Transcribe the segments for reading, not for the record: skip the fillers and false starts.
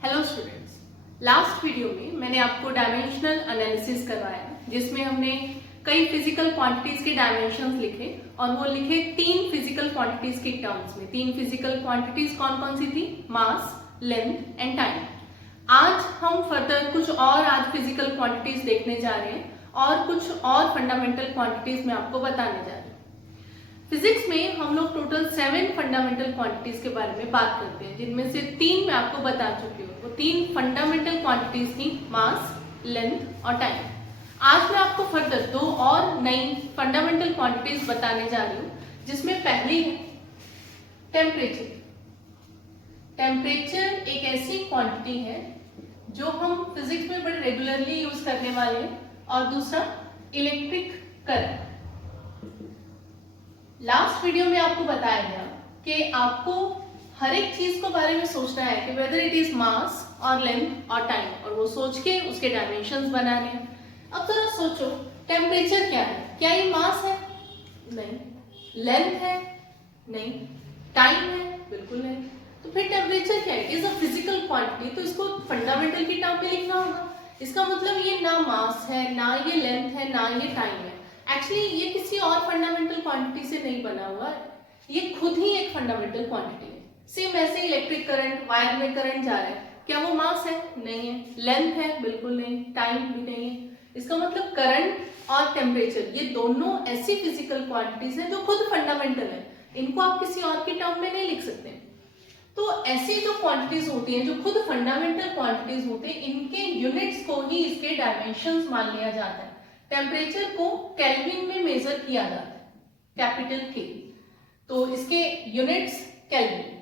Hello students, last video में मैंने आपको डायमेंशनल एनालिसिस करवाया जिसमें हमने कई फिजिकल क्वांटिटीज के डायमेंशंस लिखे और वो लिखे तीन फिजिकल क्वांटिटीज के टर्म्स में। तीन फिजिकल क्वांटिटीज कौन कौन सी थी? मास, लेंथ एंड टाइम। आज हम फर्दर कुछ और आज फिजिकल क्वांटिटीज देखने जा रहे हैं और कुछ और फंडामेंटल क्वांटिटीज मैं आपको बताने जा रही हूँ। फिजिक्स में हम लोग टोटल 7 फंडामेंटल क्वांटिटीज के बारे में बात करते हैं, जिनमें से 3 मैं आपको बता चुकी हूँ। वो 3 फंडामेंटल क्वांटिटीज थी मास, लेंथ और टाइम। आज मैं आपको फर्दर 2 और नई फंडामेंटल क्वांटिटीज बताने जा रही हूँ, जिसमें पहली है टेम्परेचर। टेम्परेचर एक ऐसी क्वांटिटी है जो हम फिजिक्स में बड़े रेगुलरली यूज करने वाले हैं। और दूसरा इलेक्ट्रिक करंट। लास्ट वीडियो में आपको बताया गया कि आपको हर एक चीज को बारे में सोचना है कि वेदर इट इज मास और लेंथ और टाइम, और वो सोच के उसके डायमेंशंस बनाने हैं। अब जरा सोचो, टेम्परेचर क्या है? क्या ये मास है? नहीं। लेंथ है? नहीं। टाइम है? बिल्कुल नहीं। तो फिर टेम्परेचर क्या है? इज अ फिजिकल क्वांटिटी, तो इसको फंडामेंटल की टर्म में लिखना होगा। इसका मतलब ये ना मास है, ना ये लेंथ है, ना ये टाइम है। एक्चुअली ये किसी और फंडामेंटल क्वांटिटी से नहीं बना हुआ है, ये खुद ही एक फंडामेंटल क्वांटिटी है। सेम ऐसे इलेक्ट्रिक करंट, वायर में करंट जा रहा है, क्या वो मास है? नहीं है। लेंथ है? बिल्कुल नहीं। टाइम भी नहीं है। इसका मतलब करंट और टेम्परेचर ये दोनों ऐसी फिजिकल क्वांटिटीज हैं जो खुद फंडामेंटल है। इनको आप किसी और की टर्म में नहीं लिख सकते। तो ऐसी जो क्वांटिटीज होती हैं, जो खुद फंडामेंटल क्वांटिटीज होते हैं, इनके यूनिट्स को ही इसके डायमेंशंस मान लिया जाता है। टेम्परेचर को केल्विन में मेजर किया जाता है, कैपिटल के, तो इसके यूनिट्स केल्विन।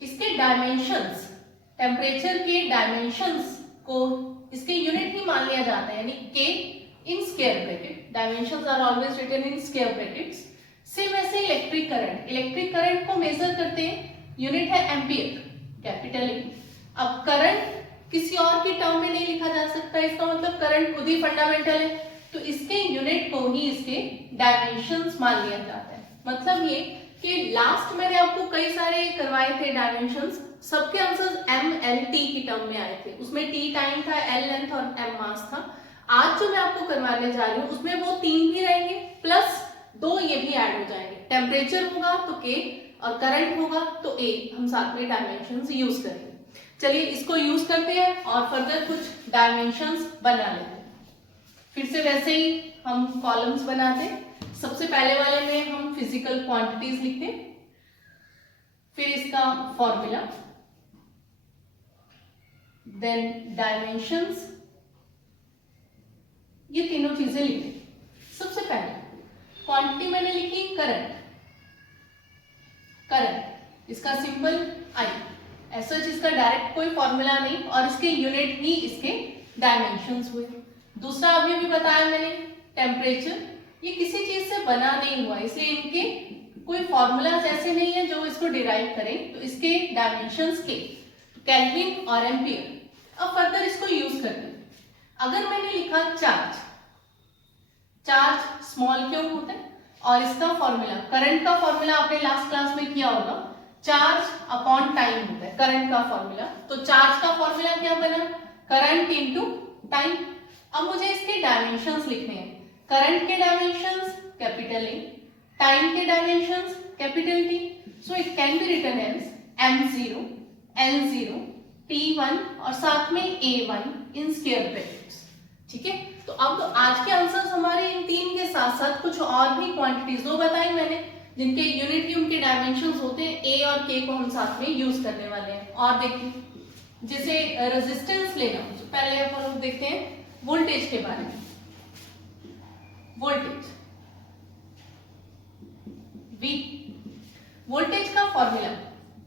इसके डायमेंशंस, टेम्परेचर के डायमेंशंस को इसके यूनिट ही मान लिया जाता है, यानी के in square bracket. Dimensions are always written in square brackets. Same ऐसे इलेक्ट्रिक करंट, इलेक्ट्रिक करंट को मेजर करते हैं, यूनिट है एम्पियर, कैपिटल ए। अब करंट किसी और की टर्म में नहीं लिखा जा सकता, इसका मतलब करंट खुद ही फंडामेंटल है, तो इसके यूनिट को ही इसके डायमेंशंस मान लिया जाता है। मतलब ये कि लास्ट मैंने आपको कई सारे करवाए थे डायमेंशंस, सबके आंसर्स एम एल टी की टर्म में आए थे। उसमें टी टाइम था, एल लेंथ और एम मास था। आज जो मैं आपको करवाने जा रही हूँ उसमें वो 3 भी रहेंगे, प्लस 2 ये भी ऐड हो जाएंगे। टेम्परेचर होगा तो के और करंट होगा तो ए, हम साथ में डायमेंशंस यूज करेंगे। चलिए इसको यूज करते हैं और फर्दर कुछ डायमेंशंस बना लेते हैं। फिर से वैसे ही हम कॉलम्स बनाते हैं। सबसे पहले वाले में हम फिजिकल क्वांटिटीज लिखते हैं, फिर इसका फॉर्मूला, देन डायमेंशंस, ये तीनों चीजें लिखते हैं। सबसे पहले क्वांटिटी मैंने लिखी करंट। करंट इसका सिंबल आई, ऐसा इसका डायरेक्ट कोई फॉर्मूला नहीं, और इसके यूनिट ही इसके डायमेंशंस हुए। दूसरा अभी भी बताया मैंने टेम्परेचर, ये किसी चीज से बना नहीं हुआ, इसलिए इनके कोई फॉर्मूलाज ऐसे नहीं है जो इसको डिराइव करें, तो इसके डायमेंशंस के केल्विन और एम्पियर। अब फर्दर इसको यूज करते हैं। अगर मैंने लिखा चार्ज, चार्ज स्मॉल क्यों होता है, और इसका फॉर्मूला, करंट का फॉर्मूला आपने लास्ट क्लास में किया होगा, चार्ज अपॉन टाइम होता है करंट का फॉर्मूला। तो चार्ज का फॉर्मूला क्या बना? Current into time. अब मुझे इसके डायमेंशंस लिखने हैं। करंट के डायमेंशंस कैपिटल ए, टाइम के dimensions capital T. So it can be written as m0, l0, t1 और साथ में a1 इन स्क्वायर ब्रैकेट्स। ठीक है, तो अब आज के आंसर्स हमारे इन 3 के साथ साथ कुछ और भी क्वांटिटीज दो बताई मैंने, जिनके यूनिट ही उनके डायमेंशंस होते हैं। ए और के को हम साथ में यूज करने वाले हैं। और देखिए, जैसे रेजिस्टेंस लेना, तो पहले अपन लोग देखते हैं वोल्टेज के बारे में। वोल्टेज V, वोल्टेज का फॉर्मूला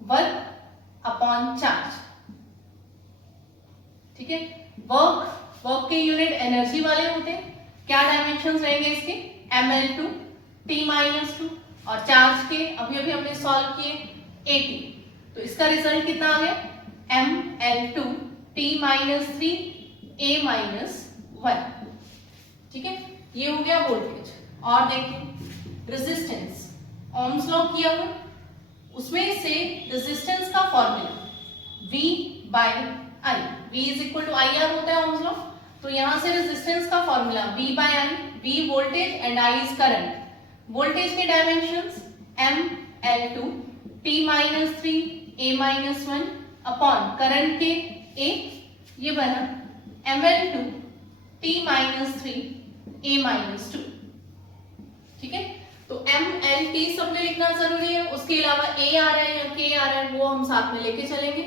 वर्क अपॉन चार्ज। ठीक है, वर्क के यूनिट एनर्जी वाले होते हैं। क्या डायमेंशंस रहेंगे इसके? ml2, t-2, और चार्ज के अभी अभी हमने सॉल्व किए at। तो इसका रिजल्ट कितना आ गया? ml2, t-3, a-1। ठीक है, ये हो गया वोल्टेज। और देखिए रेजिस्टेंस, ओम्स लॉ किया हुआ, उसमें से रेजिस्टेंस का formula V by I, V is equal to I R होता है ओम्स लॉ। तो यहां से रेजिस्टेंस का formula V by I, V voltage and I is current. Voltage के dimensions M L2 T minus 3 A minus 1 upon current के A, ये बना ML2 T minus 3 A minus 2। ठीक है, तो MLT सब में लिखना जरूरी है, उसके अलावा A आ रहा है या K आ रहा है वो हम साथ में लेके चलेंगे।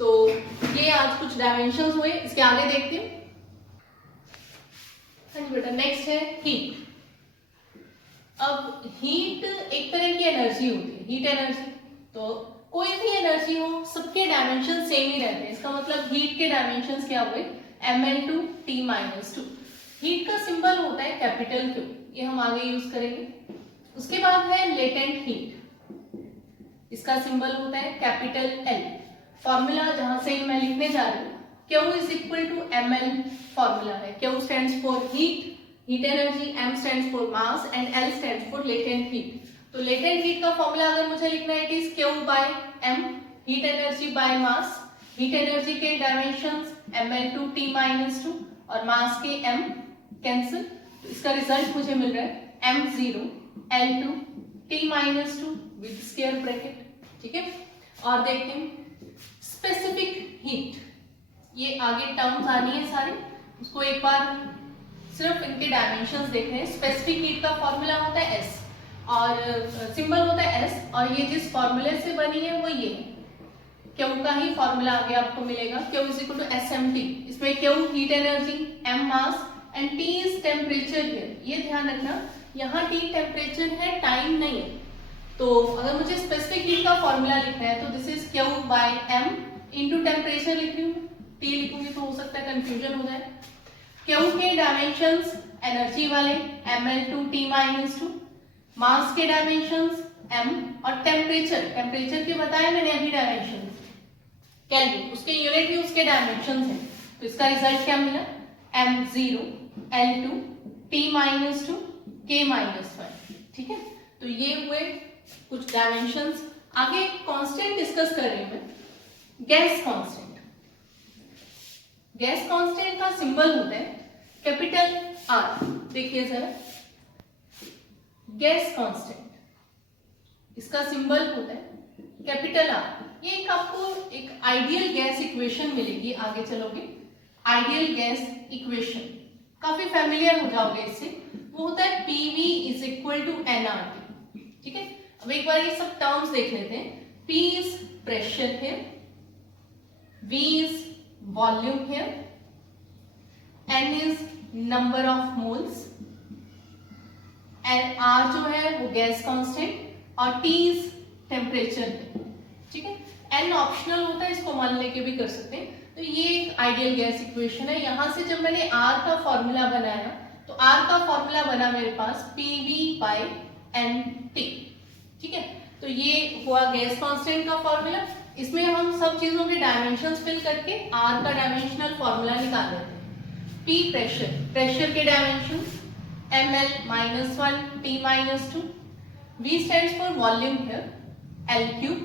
तो ये आज कुछ डायमेंशंस हुए, इसके आगे देखते हैं। हाँ जी बेटा, नेक्स्ट है हीट। अब हीट एक तरह की एनर्जी होती है, हीट एनर्जी। तो कोई भी एनर्जी हो, सबके डायमेंशन सेम ही रहते हैं। इसका मतलब हीट के डायमेंशंस क्या हुए, ML2 T माइनस 2। हीट का सिंबल होता है कैपिटल Q, ये हम आगे यूज करेंगे। उसके बाद है लेटेंट हीट, इसका सिंबल होता है कैपिटल L। फॉर्मूला जहां से मैं लिखने जा रही हूँ, Q is equal to ML formula है। Q stands for heat, heat energy, M stands for mass and L stands for latent heat. तो लेटेंट हीट का फॉर्मूला अगर मुझे लिखना है, it is Q by M, heat energy by mass. Heat energy के dimensions ML2 T minus 2 और मास के M cancel. तो इसका रिजल्ट मुझे मिल रहा है M0 L2 T minus 2 with square bracket. ठीक है, और देखते हैं स्पेसिफिक हीट, ये आगे टर्म्स आनी है सारी, उसको एक बार सिर्फ इनके डायमेंशंस देखने हैं। स्पेसिफिक हीट का फॉर्मूला होता है S और सिंबल होता है S, और ये जिस फॉर्मूले से बनी है वो ये है। Q का ही फॉर्मूला आगे आपको मिलेगा, Q is equal to SMT। इसमें Q heat energy, M mass and T is temperature here. ये ध्यान रखना, यहाँ T टेम्परेचर है, टाइम नहीं है। तो अगर मुझे स्पेसिफिक हीट का फॉर्मूला लिखना है तो this is Q by M into temperature लिख रही हूँ, T लिखूंगी तो हो सकता है कंफ्यूजन हो जाए। Q के डायमेंशंस एनर्जी वाले ML2 T माइनस 2, मास के डायमेंशंस M और टेम्परेचर, टेम्परेचर के बताया मैंने अभी डायमेंशंस केल्विन, उसके यूनिट ही उसके डायमेंशंस हैं। तो इसका रिजल्ट क्या मिला, M0 L2 T minus 2 K minus 1। ठीक है, तो ये हुए कुछ डायमेंशंस। आगे कांस्टेंट डिस्कस कर रही हूं मैं, गैस कांस्टेंट। गैस कांस्टेंट का सिंबल होता है कैपिटल R। देखिए जरा, गैस कांस्टेंट, इसका सिंबल होता है कैपिटल R। ये एक आपको एक आइडियल गैस इक्वेशन मिलेगी, आगे चलोगे आइडियल गैस इक्वेशन काफी फेमिलियर हो जाओगे इससे। वो होता है PV is equal to nRT। ठीक है, अब एक बार ये सब टर्म्स देख लेते हैं। P इज प्रेशर है, V इज वॉल्यूम है, N is number of moles, and R जो है वो गैस कांस्टेंट और T इज टेम्परेचर है। ठीक है, N ऑप्शनल होता है, इसको मान लेके भी कर सकते हैं। तो ये एक आइडियल गैस इक्वेशन है। यहां से जब मैंने R का फॉर्मूला बनाया तो R का फॉर्मूला बना मेरे पास PV बाय NT। ठीक है, तो ये हुआ गैस कांस्टेंट का फॉर्मूला। इसमें हम सब चीजों के डायमेंशंस फिल करके R का डायमेंशनल फॉर्मूला निकाल लेते हैं। P प्रेशर, प्रेशर के dimensions ML minus 1 T minus 2, V stands for volume here, L3,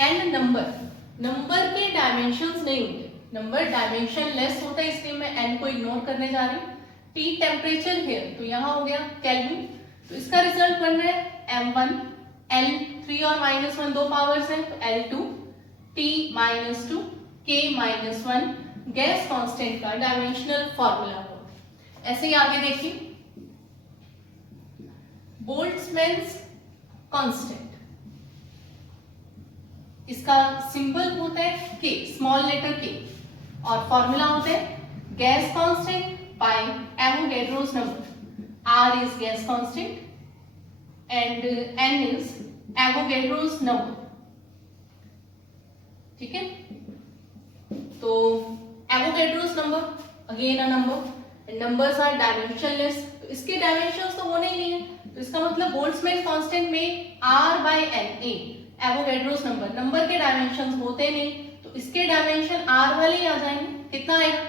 and number, number के डायमेंशंस नहीं होते, नंबर डायमेंशन लेस होता है, इसलिए मैं n को इग्नोर करने जा रही हूँ। T टेम्परेचर हियर, तो यहाँ हो गया केल्विन। तो इसका रिजल्ट बन रहा है M1 L3 और माइनस 1 दो पावर्स हैं, तो L2 T minus 2 K minus 1 gas constant का डायमेंशनल फॉर्मूला हो। ऐसे ही आगे देखिए, बोल्ट्जमैन्स कांस्टेंट, इसका सिंबल होता है K, स्मॉल लेटर K, और फॉर्मूला होता है gas constant by Avogadro's number. R is gas constant and N is Avogadro's number. ठीक है, तो Avogadro's number again a number, numbers are dimensionless, तो इसके डायमेंशंस तो होने ही नहीं है। तो इसका मतलब बोल्ट्जमैन कांस्टेंट में R बाय N A Avogadro's number, number के डायमेंशंस होते नहीं, तो इसके डायमेंशन R वाले ही आ जाएंगे। कितना आएगा,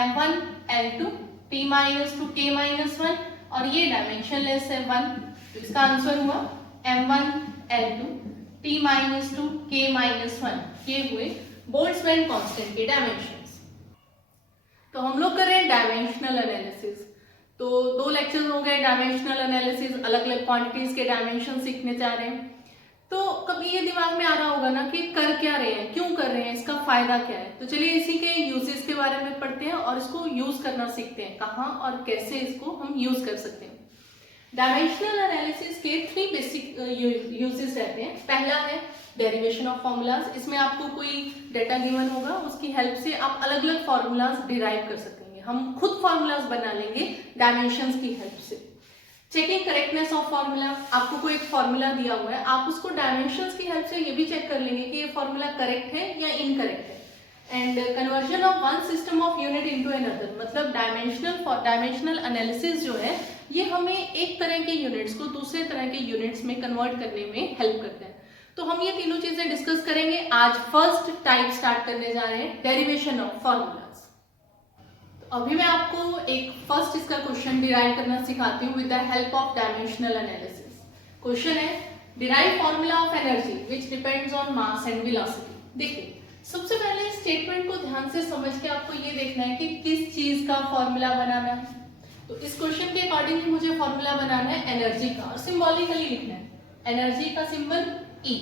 M1 L2 T minus 2 K minus 1, और ये डायमेंशन लेस है 1, तो इसका आंसर हुआ M1 L2 T minus 2 K minus 1। ये हुए बोल्ट्जमैन कांस्टेंट के डायमेंशंस। तो हम लोग कर रहे हैं डायमेंशनल एनालिसिस। तो 2 लेक्चर्स हो गए डायमेंशनल एनालिसिस, अलग अलग क्वांटिटीज के डायमेंशन सीखने जा रहे हैं। तो कभी ये दिमाग में आ रहा होगा ना कि कर क्या रहे हैं, क्यों कर रहे हैं, इसका फायदा क्या है। तो चलिए इसी के यूजेस के बारे में पढ़ते हैं और इसको यूज करना सीखते हैं, कहाँ और कैसे इसको हम यूज कर सकते हैं। डायमेंशनल एनालिसिस के 3 बेसिक यूजेस रहते हैं। पहला है डेरिवेशन ऑफ फॉर्मूलाज। इसमें आपको कोई डेटा गिवन होगा, उसकी हेल्प से आप अलग अलग फॉर्मूलाज डिराइव कर सकेंगे। हम खुद फॉर्मूलाज बना लेंगे डायमेंशंस की हेल्प से। चेकिंग करेक्टनेस ऑफ फॉर्मूला, आपको कोई एक फॉर्मूला दिया हुआ है, आप उसको डायमेंशंस की हेल्प से ये भी चेक कर लेंगे कि ये फॉर्मूला करेक्ट है या इनकरेक्ट है। And conversion of one system of unit into another, मतलब डायमेंशनल एनालिसिस जो है ये हमें एक तरह के यूनिट्स को दूसरे तरह के यूनिट्स में कन्वर्ट करने में हेल्प करते हैं। तो हम ये तीनों चीजें डिस्कस करेंगे। आज फर्स्ट टाइप स्टार्ट करने जा रहे हैं, डेरिवेशन ऑफ फॉर्मूलाज। तो अभी मैं आपको एक फर्स्ट इसका क्वेश्चन डिराइव करना सिखाती हूँ with the help of dimensional analysis. Question है derive formula of energy which depends on mass and velocity. देखिए सबसे पहले इस स्टेटमेंट को ध्यान से समझ के आपको ये देखना है कि किस चीज का फॉर्मूला बनाना है। तो इस क्वेश्चन के अकॉर्डिंगली मुझे फॉर्मूला बनाना है एनर्जी का और सिंबॉलिकली लिखना है। एनर्जी का symbol E।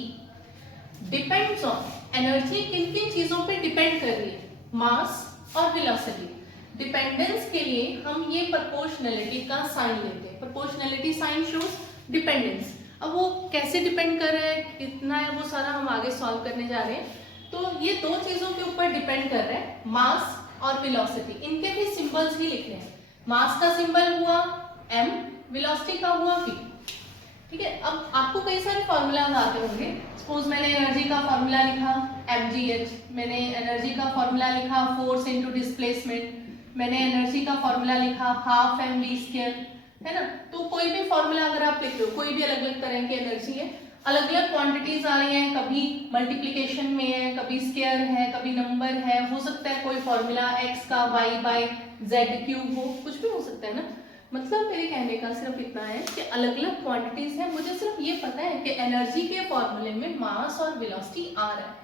Depends on, energy किन किन चीजों पे डिपेंड कर रही है, मास और वेलोसिटी। डिपेंडेंस के लिए हम ये प्रोपोर्शनलिटी का साइन लेते हैं। Proportionality sign shows dependence. अब वो कैसे डिपेंड कर रहा है, कितना है, वो सारा हम आगे सॉल्व करने जा रहे हैं। तो ये 2 चीजों के ऊपर डिपेंड कर रहा है, मास और वेलोसिटी। इनके भी सिंबल्स ही लिखने हैं। मास का सिंबल हुआ m, वेलोसिटी का हुआ v। ठीक है, अब आपको कई सारे फॉर्मूलाज आते होंगे। सपोज मैंने एनर्जी का फॉर्मूला लिखा mgh, मैंने एनर्जी का फॉर्मूला लिखा फोर्स इनटू डिस्प्लेसमेंट, मैंने एनर्जी का फॉर्मूला लिखा हाफ mv², है ना। तो कोई भी फॉर्मूला अगर आप लिख रहे हो, कोई भी अलग अलग तरह की एनर्जी है, अलग अलग क्वांटिटीज आ रही हैं, कभी मल्टीप्लिकेशन में है, कभी स्क्वायर है, कभी नंबर है, हो सकता है कोई फॉर्मूला x का y बाय z क्यूब हो, कुछ भी हो सकता है ना। मतलब मेरे कहने का सिर्फ इतना है कि अलग अलग क्वांटिटीज है, मुझे सिर्फ ये पता है कि एनर्जी के फॉर्मूले में मास और वेलोसिटी आ रहा है,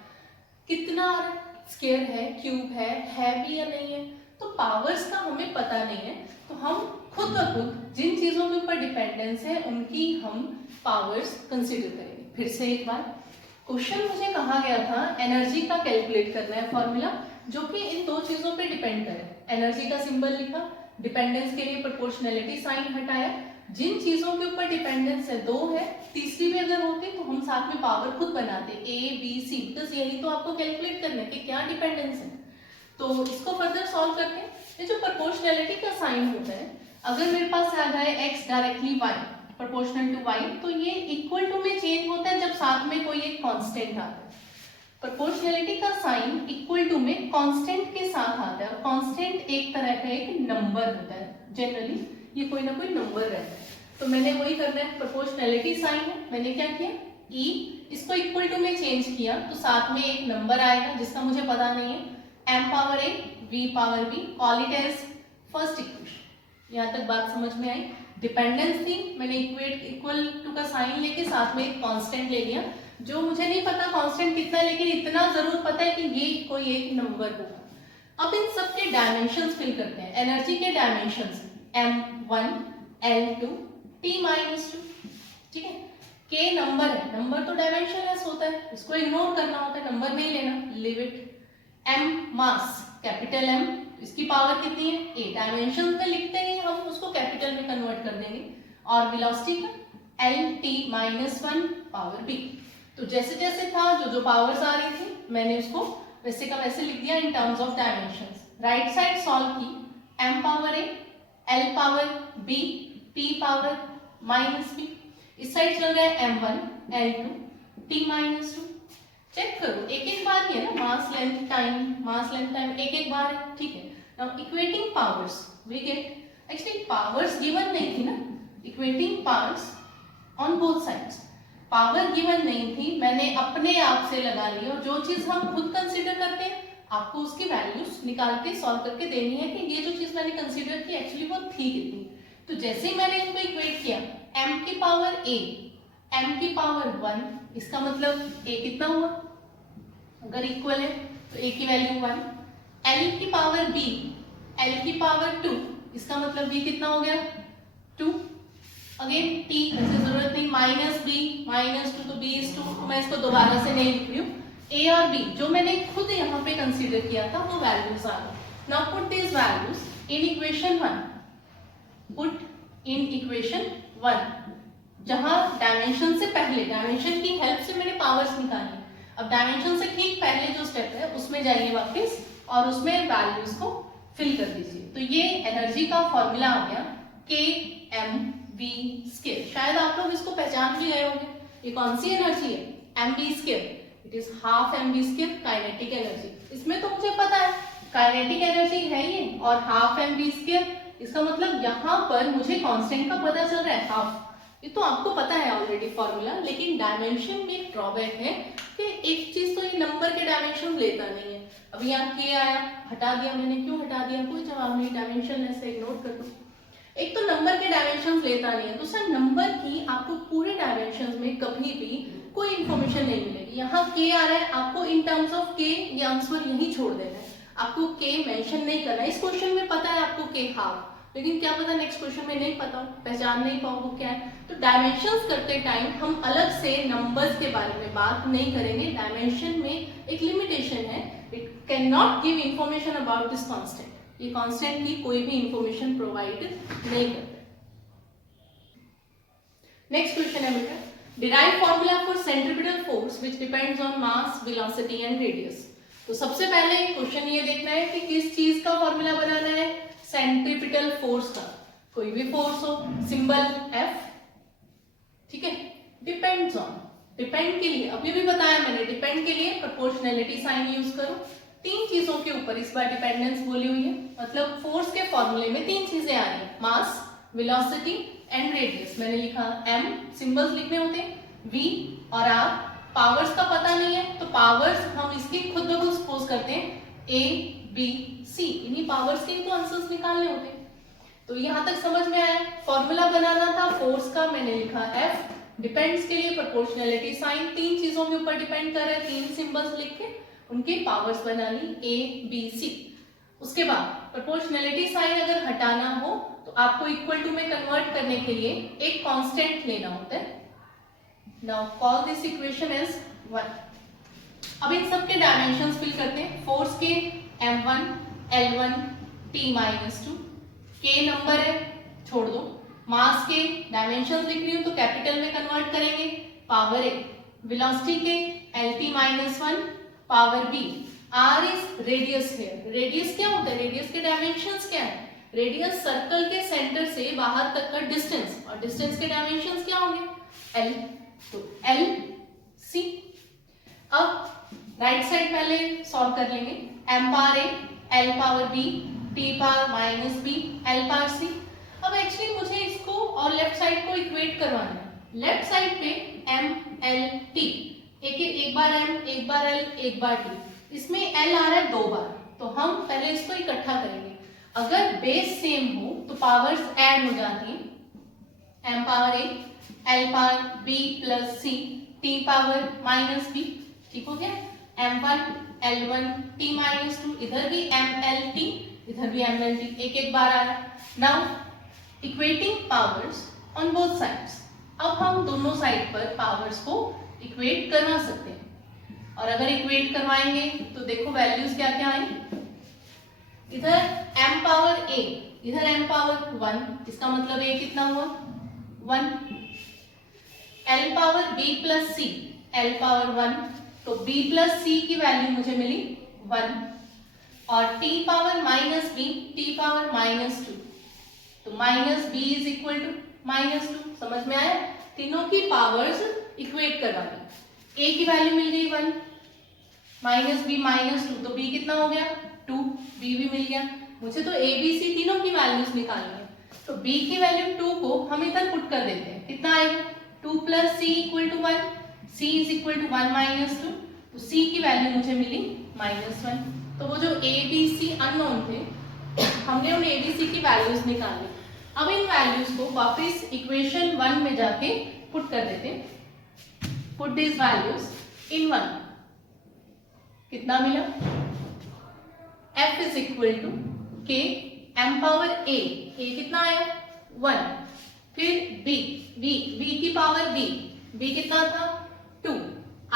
कितना आ रहा है, स्क्वायर है, क्यूब है भी या नहीं है। तो पावर्स का हमें पता नहीं है, तो हम खुद ब खुद जिन चीजों के ऊपर डिपेंडेंस है उनकी हम पावर्स कंसीडर करेंगे। फिर से एक बार, क्वेश्चन मुझे कहा गया था एनर्जी का कैलकुलेट करना है फॉर्मूला जो कि इन 2 चीजों पे डिपेंड करे। एनर्जी का सिंबल लिखा, डिपेंडेंस के लिए प्रोपोर्शनलिटी साइन हटाया। जिन चीजों के ऊपर डिपेंडेंस है 2 है, तीसरी भी अगर होती तो हम साथ में पावर खुद बनाते A B C, बिकॉज यही तो आपको कैलकुलेट करना है कि क्या डिपेंडेंस है। तो इसको फर्दर सॉल्व करते हैं। ये जो प्रोपोर्शनलिटी का साइन होता है, अगर मेरे पास आ जाए x directly y proportional to y, तो ये इक्वल टू में चेंज होता है जब साथ में कोई एक कांस्टेंट आता है। प्रोपोर्शनलिटी का साइन इक्वल टू में कांस्टेंट के साथ आता है और कांस्टेंट एक तरह का एक नंबर होता है, जनरली ये कोई ना कोई नंबर रहता है। तो मैंने वही करना है, प्रोपोर्शनलिटी साइन है, मैंने क्या किया e, इसको इक्वल टू में चेंज किया तो साथ में एक नंबर आएगा जिसका मुझे पता नहीं है, m power a v power b, call it as first equation. यहाँ तक बात समझ में आई। डिपेंडेंस थी, मैंने इक्वल टू का साइन लेके साथ में एक कांस्टेंट ले लिया, जो मुझे नहीं पता कांस्टेंट कितना है, लेकिन इतना जरूर पता है कि ये कोई एक नंबर होगा। अब इन सब के डायमेंशंस फिल करते हैं। एनर्जी के डायमेंशंस m1 l2 t-2, ठीक है। k नंबर है, नंबर तो डायमेंशनलेस होता है, इसको इग्नोर करना होता है, नंबर नहीं लेना, live it. m mass, capital M, इसकी पावर कितनी है a, डायमेंशन में लिखते ही हम उसको कैपिटल में कन्वर्ट कर देंगे। और वेलोसिटी का LT-1 पावर b। तो जैसे जैसे था, जो पावर्स आ रही थी मैंने उसको वैसे का वैसे लिख दिया in terms of dimensions. Right side solve की, m power a, l power b, t power -b। इस साइड चल रहा है m1 l2 t-2। चेक करो, एक एक बार ही है ना, मास लेंथ टाइम एक एक बार है, ठीक है। Now equating powers we get, actually powers given नहीं थी ना, equating powers on both sides. Power given नहीं थी, मैंने अपने आप से लगा ली, और जो चीज हम खुद कंसीडर करते हैं आपको उसकी वैल्यूज निकाल के सॉल्व करके देनी है कि ये जो चीज मैंने कंसीडर की एक्चुअली वो थी कितनी। तो जैसे ही मैंने इनको इक्वेट किया, m की पावर a, m की पावर 1, इसका मतलब a कितना हुआ, अगर इक्वल है तो a की वैल्यू 1, l की पावर b, l की पावर 2, इसका मतलब b कितना हो गया 2। अगेन t ऐसे जरूरत नहीं, -2 तो b is 2, तो मैं इसको दोबारा से नहीं लिख रही हूँ। a और b जो मैंने खुद यहाँ पे कंसीडर किया था वो वैल्यूज आ गए। Now put this values in equation 1, put in equation 1, जहां डायमेंशन से पहले, डायमेंशन की हेल्प से मैंने पावर्स निकाली। अब डायमेंशन से ठीक पहले जो स्टेप है उसमें जाइए वापस और उसमें वैल्यूज को फिल कर दीजिए। तो ये एनर्जी का फॉर्मूला आ गया kmv²। शायद आप लोग इसको पहचान भी गए होंगे। ये कौन सी एनर्जी है? mv²। It is half mv² kinetic energy. इसमें तो मुझे पता है काइनेटिक एनर्जी है ये और हाफ mv², इसका मतलब यहाँ पर मुझे कांस्टेंट का पता चल रहा है हाफ। ये तो आपको पता है ऑलरेडी फॉर्मूला, लेकिन डायमेंशन में एक ड्रॉबैक है कि एक चीज तो ये नंबर के डायमेंशन लेता नहीं है। अभी यहाँ k आया, हटा दिया मैंने, क्यों हटा दिया कोई जवाब नहीं, डायमेंशन ऐसे इग्नोर कर दो। एक तो नंबर के डायमेंशंस लेता नहीं है, दूसरा नंबर की आपको पूरे डायमेंशंस में कभी भी कोई इंफॉर्मेशन नहीं मिलेगी। यहाँ k आ रहा है, आपको इन टर्म्स ऑफ k ये आंसर यही छोड़ देना है, आपको k मेंशन नहीं करना। इस क्वेश्चन में पता है आपको k हाफ, लेकिन क्या पता नेक्स्ट क्वेश्चन में नहीं पता हो, पहचान नहीं पाओगे क्या है। तो डायमेंशंस करते टाइम हम अलग से नंबर्स के बारे में बात नहीं करेंगे। डायमेंशन में एक लिमिटेशन है, it can not give information about this constant. ये कांस्टेंट की कोई भी इंफॉर्मेशन प्रोवाइड नहीं करते। नेक्स्ट क्वेश्चन है बेटा, derive formula for centripetal force which depends on mass, velocity and radius. तो सबसे पहले क्वेश्चन ये देखना है कि किस चीज का फॉर्मूला बनाना है, सेंट्रीपिटल फोर्स का। कोई भी फोर्स हो, सिंबल F, ठीक है। डिपेंड्स ऑन, डिपेंड के लिए अभी भी बताया मैंने, डिपेंड के लिए प्रोपोर्शनैलिटी साइन यूज करो। तीन चीजों के ऊपर इस बार डिपेंडेंस बोली हुई है, मतलब फोर्स के फॉर्मूले में तीन चीजें आ रही है, मास, वेलोसिटी एंड रेडियस। मैंने लिखा m, सिंबल्स लिखने होते हैं v और r। पावर्स का पता नहीं है तो पावर्स हम इसकी खुद ब खुद सपोज करते हैं a b c, इन्हीं पावर्स के तो आंसर्स निकालने होते हैं। तो यहां तक समझ में आया। फॉर्मूला बनाना था फोर्स का, मैंने लिखा F, डिपेंड्स के लिए प्रोपोर्शनैलिटी साइन, तीन चीजों के ऊपर डिपेंड कर रहा है, तीन सिंबल्स लिख के उनकी पावर्स बना ली a b c। उसके बाद प्रोपोर्शनैलिटी साइन अगर हटाना हो तो आपको इक्वल टू में कन्वर्ट करने के लिए एक कांस्टेंट लेना होता है। Now call this equation as 1। अब इन सब के डायमेंशंस फिल करते हैं। फोर्स के m1 l1 t-2, k number है छोड़ दो। मास के डायमेंशंस लिख रही हूं तो कैपिटल में कन्वर्ट करेंगे, पावर a। वेलोसिटी के lt-1 power b। r is radius है। रेडियस क्या होता है, रेडियस के डायमेंशंस क्या है, रेडियस सर्कल के सेंटर से बाहर तक का डिस्टेंस, और डिस्टेंस के डायमेंशंस क्या होंगे l, तो l c। अब राइट साइड पहले सॉल्व कर लेंगे, m power a l power b t power -b l power c। अब एक्चुअली मुझे इसको और लेफ्ट साइड को इक्वेट करवाना है। लेफ्ट साइड पे m l t, एक बार m, एक बार l, एक बार t, इसमें l आ रहा है 2 बार, तो हम पहले इसको इकट्ठा करेंगे। अगर बेस सेम हो तो पावर्स ऐड हो जाती है, m power a l power b plus c t power -b, ठीक हो गया। m1 l1 t-2, इधर भी m l t, इधर भी m l t, एक बार आ रहा है। Now equating powers on both sides. अब हम दोनों साइड पर पावर्स को इक्वेट करवा सकते हैं, और अगर इक्वेट करवाएंगे तो देखो वैल्यूज क्या क्या आई। इधर m पावर a, इधर m पावर 1, इसका मतलब a कितना हुआ 1। l power b plus c, l power 1, तो b प्लस c की वैल्यू मुझे मिली 1, और t power -b, t power -2, तो -b इज इक्वल टू -2। समझ में आया, तीनों की पावर्स इक्वेट करवा दी। a की वैल्यू मिल गई 1, -b -2, तो b कितना हो गया 2, b भी मिल गया। मुझे तो a b c तीनों की वैल्यूज निकालनी है, तो b की वैल्यू 2 को हम इधर पुट कर देते हैं। कितना आएगा 2 plus c equal to 1, c is equal to 1 -2, तो c की वैल्यू मुझे मिली -1। तो वो जो a b c अननोन थे, हमने उन a b c की वैल्यूज निकाली। अब इन वैल्यूज को वापस इक्वेशन 1 में जाके पुट कर देते हैं। पुट दिस वैल्यूज इन 1, कितना मिला f is equal to k m power a कितना है 1, फिर b की पावर b कितना था 2,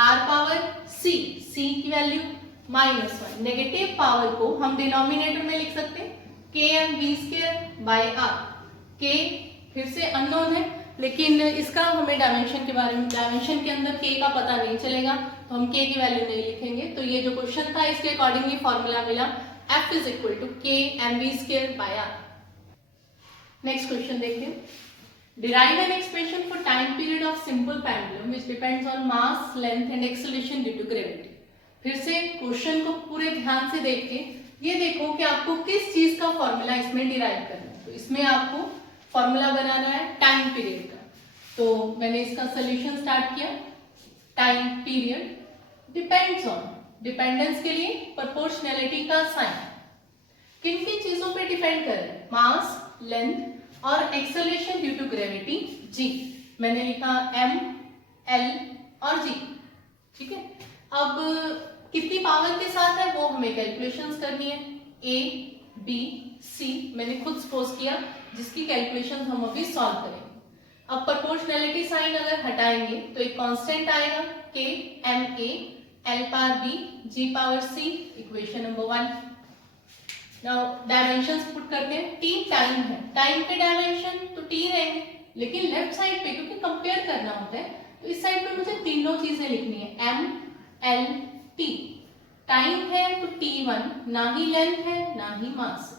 r पावर c की वैल्यू -1। नेगेटिव पावर को हम डिनोमिनेटर में लिख सकते हैं kmv² बाय r। k फिर से अननोन है, लेकिन इसका हमें डायमेंशन के बारे में, डायमेंशन के अंदर k का पता नहीं चलेगा, तो हम k की वैल्यू नहीं लिखेंगे। तो ये जो क्वेश्चन था इसके अकॉर्डिंगली फॉर्मूला मिला F is equal to kmv² by r। Next question देखिए, derive an expression for time period of simple pendulum which depends on mass, length and acceleration due to gravity. फिर से question को पूरे ध्यान से देख के ये देखो कि आपको किस चीज का फॉर्मूला इसमें डिराइव करना है। तो इसमें आपको फॉर्मूला बनाना है टाइम पीरियड का। तो मैंने इसका सोल्यूशन स्टार्ट किया। Time period depends on, dependence के लिए प्रोपोर्शनैलिटी का साइन किन किन चीजों पे डिपेंड करे, मास, लेंथ और acceleration due to gravity g। मैंने लिखा m, l और g, ठीक है। अब कितनी पावर के साथ है वो हमें कैलकुलेशंस करनी है, a, b, c मैंने खुद सपोज किया, जिसकी कैलकुलेशंस हम अभी सॉल्व करेंगे। अब प्रोपोर्शनैलिटी साइन अगर हटाएंगे तो एक कांस्टेंट आएगा k m a l power b g power c, equation number 1। Now dimensions put करते हैं। t टाइम है, टाइम के डायमेंशन तो t रहेंगे, लेकिन लेफ्ट साइड पे क्योंकि कंपेयर करना होता है तो इस साइड पे मुझे तीनों चीजें लिखनी है, m l t। टाइम है तो t1, ना ही लेंथ है ना ही मास।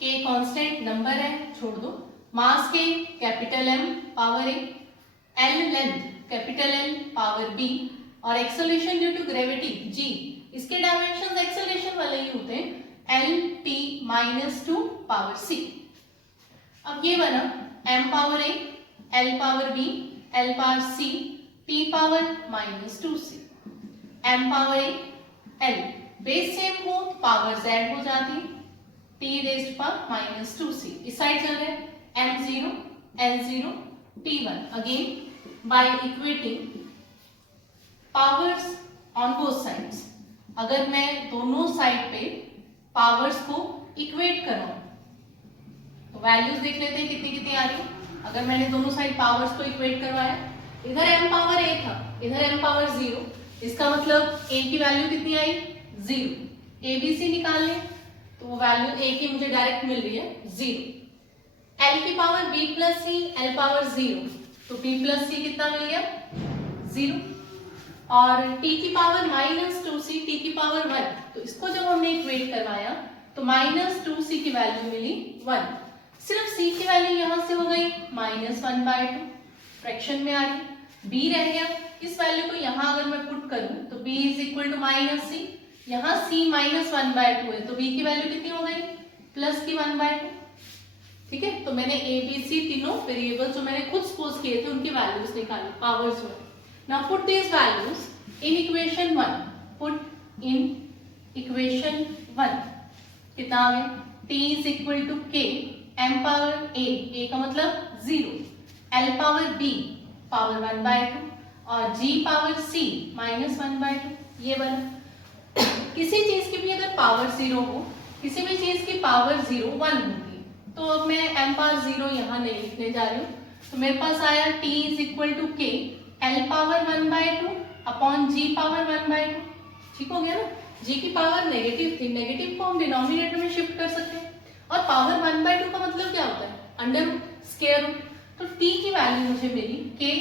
k कांस्टेंट नंबर है, छोड़ दो। मास के capital M power a, l length capital L power b और acceleration due to gravity g। इसके डायमेंशंस एक्सेलरेशन वाले ही होते हैं, l t -2 पावर c। अब ये बना m power a, l power b, l power c, t power -2c। m power a, l base same हो तो पावर z हो जाती है, t रेज्ड पावर -2c। इस साइड चल रहे हैं m0, l0, t1। Again by equating powers on both sides, अगर मैं दोनों साइड पे पावर्स को इक्वेट कराऊं तो वैल्यूज देख लेते हैं कितनी कितनी आ रही है। अगर मैंने दोनों साइड पावर्स को इक्वेट करवाया, इधर m पावर a था, इधर m पावर 0, इसका मतलब a की वैल्यू कितनी आई 0। abc निकाल लें तो वो वैल्यू a की मुझे डायरेक्ट मिल रही है 0। l की power b plus c, l power 0, तो b प्लस c कितना मिल गया 0। और t की पावर -2c, t की पावर 1, तो इसको जब हमने इक्वेट करवाया तो -2c की वैल्यू मिली 1। सिर्फ c की वैल्यू यहां से हो गई -1/2, फ्रैक्शन में आ रही। b रह गया, इस वैल्यू को यहां अगर मैं पुट करूं तो b is equal to -c, यहां c -1/2 है तो b की वैल्यू कितनी हो गई प्लस की 1/2। ठीक है, तो मैंने a b c तीनों वेरिएबल्स जो मैंने खुद सपोज किए थे उनकी वैल्यूज निकाली, पावर्स हुए। Now put this values in equation 1, put in equation 1 कितना आ गया, t is equal to k m power a का मतलब 0, l पावर b पावर 1/2 और g पावर c -1/2। ये बना। किसी चीज की भी अगर पावर 0 हो, किसी भी चीज की पावर 0 1 होगी, तो अब मैं m पावर 0 यहाँ नहीं लिखने जा रही हूँ, तो मेरे पास आया t is equal to k l power 1/2 upon g power 1/2। ठीक हो गया ना। g की पावर नेगेटिव थी, नेगेटिव को हम डिनोमिनेटर में शिफ्ट कर सकते हैं, और पावर 1/2 का मतलब क्या होता है अंडर रूट, स्क्वायर रूट। तो t की वैल्यू मुझे मिली k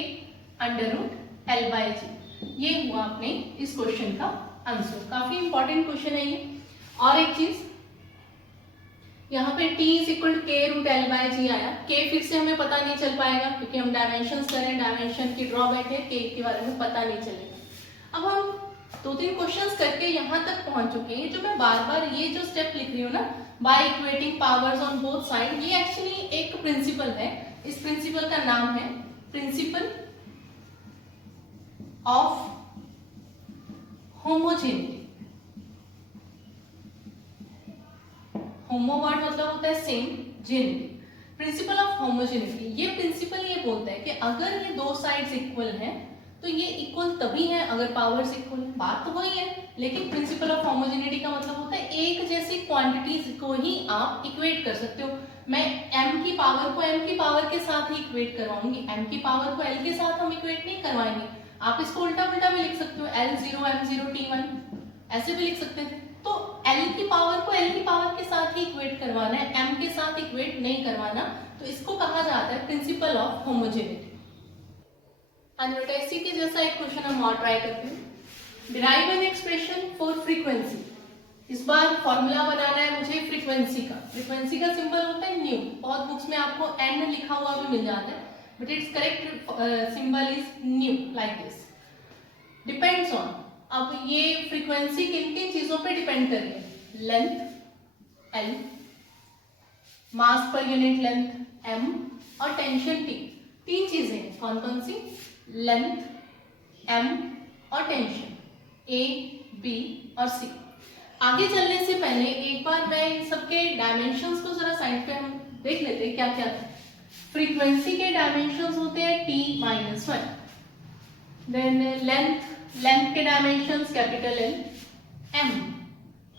अंडर रूट l/g। ये हुआ अपने इस क्वेश्चन का आंसर। काफी इंपॉर्टेंट क्वेश्चन है ये। और एक चीज यहाँ पे t is equal to k root l/g आया। k फिर से हमें पता नहीं चल पाएगा क्योंकि हम डायमेंशंस करें, डायमेंशन की ड्रॉबैक है, k के बारे में पता नहीं चलेगा। अब हम 2-3 क्वेश्चंस करके यहाँ तक पहुंच चुके हैं। जो मैं बार बार ये जो स्टेप लिख रही हूँ ना, by equating powers on both side, ये एक्चुअली एक प्रिंसिपल है। इस प्रिंसिपल का नाम है principle of homogeneity. Homo word मतलब होता है same, geneity, principle of homogeneity. ये प्रिंसिपल ये बोलता है कि अगर ये दो साइड्स इक्वल हैं तो ये इक्वल तभी है अगर पावर्स इक्वल है। बात तो वही है, लेकिन प्रिंसिपल ऑफ होमोजेनिटी का मतलब होता है एक जैसी क्वांटिटीज को ही आप इक्वेट कर सकते हो। मैं m की पावर को m की पावर के साथ ही इक्वेट करवाऊंगी, m की पावर को l के साथ हम इक्वेट नहीं करवाएंगे। आप इसको उल्टा उल्टा भी लिख सकते हो, L0 M0 T1 ऐसे भी लिख सकते थे। तो l की पावर को l की पावर के साथ ही इक्वेट करवाना है, m के साथ इक्वेट नहीं करवाना। तो इसको कहा जाता है प्रिंसिपल ऑफ होमोजेनिटी। इसी के जैसा एक क्वेश्चन हम और ट्राई करते हैं। Derive an expression for frequency. इस बार फॉर्मूला बनाना है मुझे फ्रीक्वेंसी का। फ्रीक्वेंसी का सिंबल होता है न्यू, बहुत बुक्स में आपको एन लिखा हुआ भी मिल जाता है, but it's correct symbol is new like this. Depends on, अब ये फ्रीक्वेंसी किन किन चीजों पे डिपेंड कर रही है? लेंथ एल, मास पर यूनिट लेंथ एम और टेंशन टी। तीन चीजें कौन कौन सी? लेंथ, एम और टेंशन, ए बी और सी। आगे चलने से पहले एक बार मैं इन सबके डायमेंशंस को जरा साइड पे हम देख लेते हैं क्या क्या है। फ्रीक्वेंसी के डायमेंशंस होते हैं t-1, देन लेंथ के डायमेंशंस कैपिटल L, m।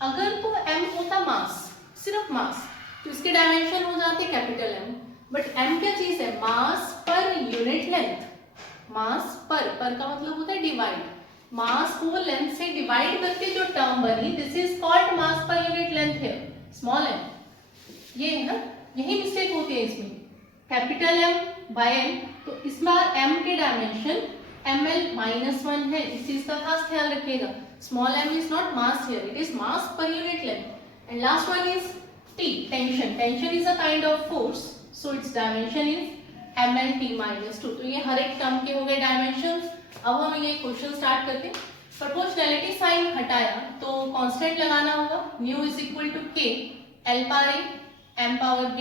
अगर तो m होता मास, सिर्फ मास, तो इसके डायमेंशन हो जाते कैपिटल M। बट m क्या चीज है? मास पर यूनिट लेंथ। मास पर का मतलब होता है डिवाइड, मास को लेंथ से डिवाइड करके जो टर्म बनी, this is called mass per unit length है, स्मॉल m। ये है ना, यही मिस्टेक होती है इसमें, कैपिटल M बाय L। तो इस बार m के डायमेंशन ml-1 है, इस चीज का खास ख्याल रखिएगा। Small m is not mass here, it is mass per unit length. And last one is T, tension. Tension is a kind of force, so it's dimension is ml-T-2। तो ये हर एक टर्म के हो गए डायमेंशंस। अब हम ये question start करते हैं। प्रोपोर्शनैलिटी साइन हटाया तो कांस्टेंट लगाना होगा, nu is equal to k l power a m power b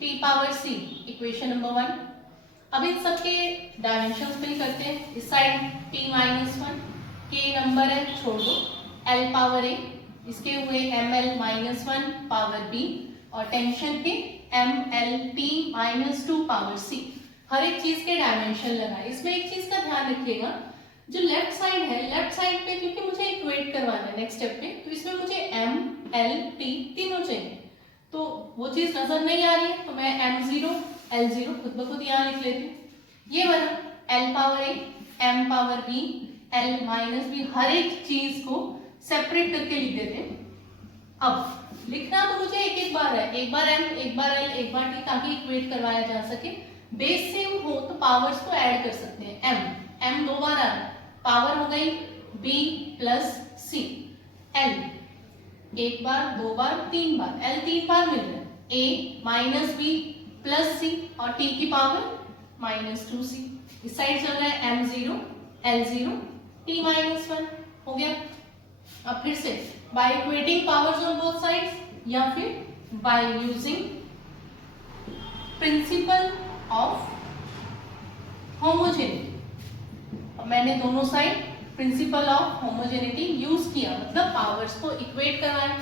t power c, equation number 1। अब इन सबके डायमेंशंस फिल करते हैं। इस साइड t-1 k नंबर है, छोड़ दो, l पावर a, इसके हुए ml-1 पावर b और टेंशन के mlt-2 पावर c। हर एक चीज के डायमेंशन लगाए। इसमें एक चीज का ध्यान रखिएगा, जो लेफ्ट साइड है, लेफ्ट साइड पे क्योंकि मुझे इक्वेट करवाना है नेक्स्ट स्टेप पे, तो इसमें मुझे m l t तीनों चाहिए। तो वो चीज नजर नहीं आ रही है, तो मैं m0 l0 खुद ब खुद यहाँ लिख लेती हूँ। ये बना l power a m power b l minus b, हर एक चीज को सेपरेट करके लिख देते हैं। अब लिखना तो मुझे एक एक बार है, एक बार m एक बार l एक बार t, ताकि इक्वेट करवाया जा सके। बेस सेम हो तो पावर्स को ऐड कर सकते हैं। m दो बार आ रहा है, पावर हो गई b प्लस c, l एक बार दो बार तीन बार, l तीन बार मिल रहा है, a minus b plus c और t की पावर -2c। इस साइड चल रहा है m0 l0 t-1 हो गया। अब फिर से by equating powers on both sides या फिर by using principle of homogeneity. मैंने दोनों side principle of homogeneity use किया, मतलब पावर्स को इक्वेट करवाया।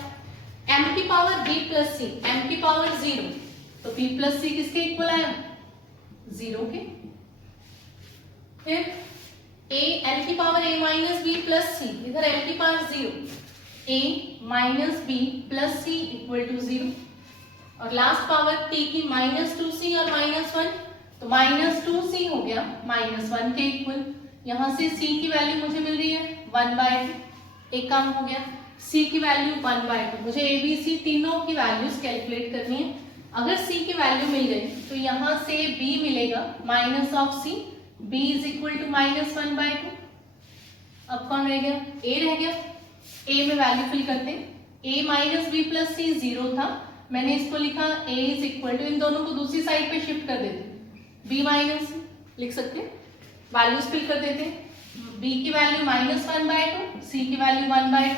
m की power b plus c, m की पावर 0, तो b प्लस c किसके इक्वल आया? 0 के। फिर a l की power a minus b plus c, इधर l की power 0, a minus b plus c equal to 0। और लास्ट पावर t की -2c और -1, तो -2c हो गया -1 के इक्वल। यहाँ से c की वैल्यू मुझे मिल रही है 1/2, एक काम हो गया। c की वैल्यू 1/2, मुझे a b c तीनों की वैल्यूज कैलकुलेट करनी है। अगर c की वैल्यू मिल गई तो यहाँ से b मिलेगा -c, b is equal to -1/2। अब कौन रह गया? a रह गया। a में वैल्यू फिल करते हैं। a minus b plus c 0 था, मैंने इसको लिखा a इज इक्वल टू, इन दोनों को दूसरी साइड पे शिफ्ट कर देते, b माइनस लिख सकते हैं, वैल्यूज फिल कर देते हैं। b की वैल्यू -1/2, c की वैल्यू 1/2,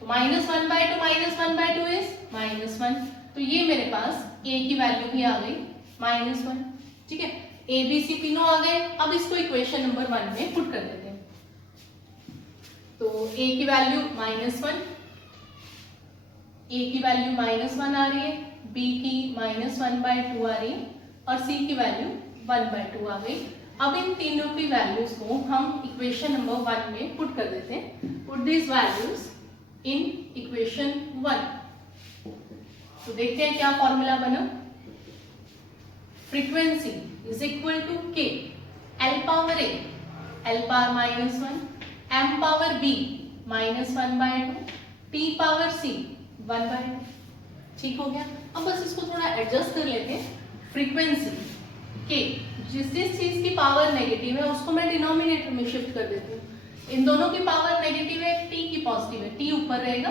तो -1/2 -1/2 इज -1। तो ये मेरे पास a की वैल्यू भी आ गई -1। ठीक है, a b c तीनों आ गए। अब इसको इक्वेशन नंबर 1 में पुट कर देते हैं। तो a की वैल्यू -1, a की वैल्यू -1 आ रही है, b की -1/2 आ रही है और c की वैल्यू 1/2 आ गई। अब इन तीनों की वैल्यूज को हम इक्वेशन नंबर 1 में पुट कर देते हैं। Put this values in equation 1। तो देखते हैं क्या फॉर्मूला बना। Frequency is equal to k L power a L power -1 M power b -1/2 T power c 1/2। ठीक हो गया। अब बस इसको थोड़ा एडजस्ट कर लेते हैं। फ्रीक्वेंसी के जिस चीज की पावर नेगेटिव है उसको मैं डिनोमिनेटर में शिफ्ट कर देती हूँ। इन दोनों की पावर नेगेटिव है, टी की पॉजिटिव है, टी ऊपर रहेगा,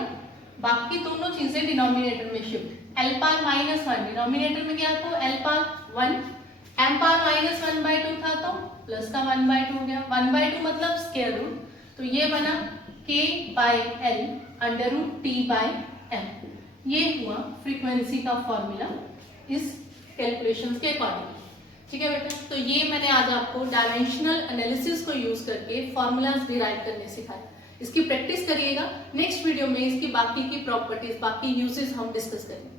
बाकी दोनों चीजें डिनोमिनेटर में शिफ्ट। एल पावर -1 डिनोमिनेटर में गया तो एल पावर 1, एम पावर -1/2 था तो प्लस का 1/2 हो गया। 1/2 मतलब स्क्वायर रूट, तो ये बना k/l √t/m। ये हुआ फ्रीक्वेंसी का फॉर्मूला इस कैलकुलेशंस के अकॉर्डिंग। ठीक है बेटा, तो ये मैंने आज आपको डायमेंशनल एनालिसिस को यूज करके फॉर्मूलाज डिराइव करने सिखाए। इसकी प्रैक्टिस करिएगा। नेक्स्ट वीडियो में इसकी बाकी की प्रॉपर्टीज, बाकी यूजेस हम डिस्कस करेंगे।